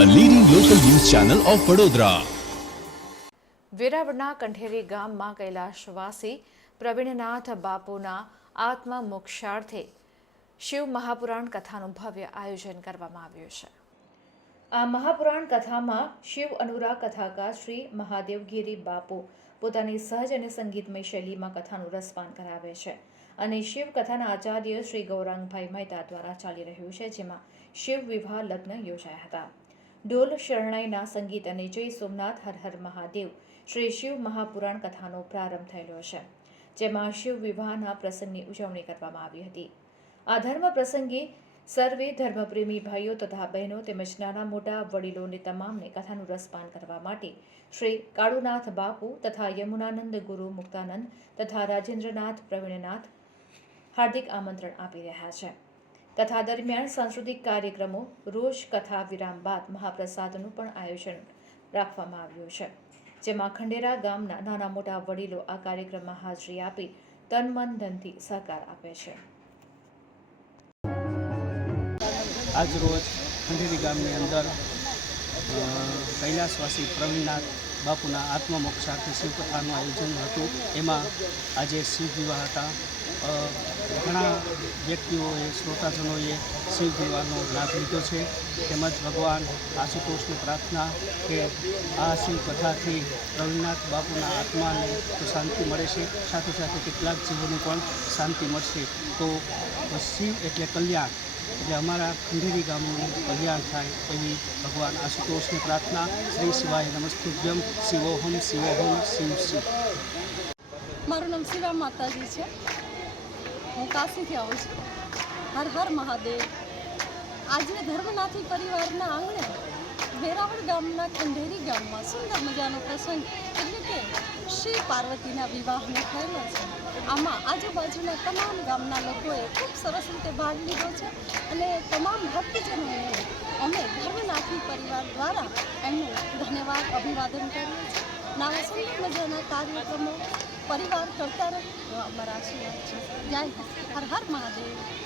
Channel of Vadodara વેરાવળના કંઠેરી ગામમાં કૈલાશવાસી પ્રવીણનાથ બાપુના આત્મા મોક્ષાર્થે શિવ મહાપુરાણ કથાનું ભવ્ય આયોજન કરવામાં આવ્યું છે આ મહાપુરાણ કથામાં શિવ અનુરાગ કથાકાર શ્રી મહાદેવગીરી બાપુ પોતાની સહજ અને સંગીતમય શૈલીમાં કથાનું રસપાન કરાવે છે અને શિવ કથાના આચાર્ય શ્રી ગૌરાંગભાઈ મહેતા દ્વારા ચાલી રહ્યું છે જેમાં શિવ વિવાહ લગ્ન યોજાયા હતા. ઢોલ શરણાઈના સંગીત અને જય સોમનાથ, હર હર મહાદેવ. શ્રી શિવ મહાપુરાણ કથાનો પ્રારંભ થયેલો છે, જેમાં શિવ વિવાહના પ્રસંગની ઉજવણી કરવામાં આવી હતી. આ ધર્મ પ્રસંગે સર્વે ધર્મપ્રેમી ભાઈઓ તથા બહેનો તેમજ નાના મોટા વડીલોને તમામને કથાનું રસપાન કરવા માટે શ્રી કાળુનાથ બાપુ તથા યમુનાનંદ ગુરુ મુક્તાનંદ તથા રાજેન્દ્રનાથ, પ્રવીણનાથ હાર્દિક આમંત્રણ આપી રહ્યા છે. કથા દરમિયાન સાંસ્કૃતિક કાર્યક્રમો રોજ કથા વિરામ બાદ મહાપ્રસાદનું પણ આયોજન રાખવામાં આવ્યું છે. જેમાં ખંડેરા ગામના નાના મોટા વડીલો આ કાર્યક્રમમાં હાજરી આપી તન મન ધનથી સહકાર આપે છે. આજ રોજ ખંડેરી ગામની અંદર કૈલાસવાસી પ્રવીણનાથ બાપુના આત્મમોક્ષાર્થી શિવકથાનું આયોજન હતું. એમાં આજે શિવ વિવાહ હતા ઘણા વ્યક્તિઓએ, શ્રોતાજનોએ શિવ વિવાહનો લાભ લીધો છે. તેમજ ભગવાન આશુતોષની પ્રાર્થના કે આ શિવ કથાથી રવિનાથ બાપુના આત્માને તો શાંતિ મળે છે. સાથે સાથે કેટલાક જીવોને પણ શાંતિ મળશે. તો શિવ એટલે કલ્યાણ. એટલે અમારા ખંડેરી ગામનું કલ્યાણ થાય એવી ભગવાન આશુતોષની પ્રાર્થના. શ્રી શિવાય નમસ્તુભ્યમ. શિવોહમ શિવોહમ શિવ શિવ. મારું નામ શિવા માતાજી છે. હું કાશીથી આવું છું. હર હર મહાદેવ. આજે ધર્મનાથી પરિવારના આંગણે વેરાવળ ગામના ખંડેરી ગામમાં સુંદર મજાનો પ્રસંગ એટલે કે શ્રી પાર્વતીના વિવાહનો થયેલો છે. આમાં આજુબાજુના તમામ ગામના લોકોએ ખૂબ સરસ રીતે ભાગ લીધો છે અને તમામ ભક્તજનોને અમે ધર્મનાથી પરિવાર દ્વારા એમનું ધન્યવાદ, અભિવાદન કરીએ છીએ નાના સુંદર મજાના કાર્યક્રમો પરિવાર કરતા રહે. અમારા આશીર્વાદ છે. જય હર હર મહાદેવ.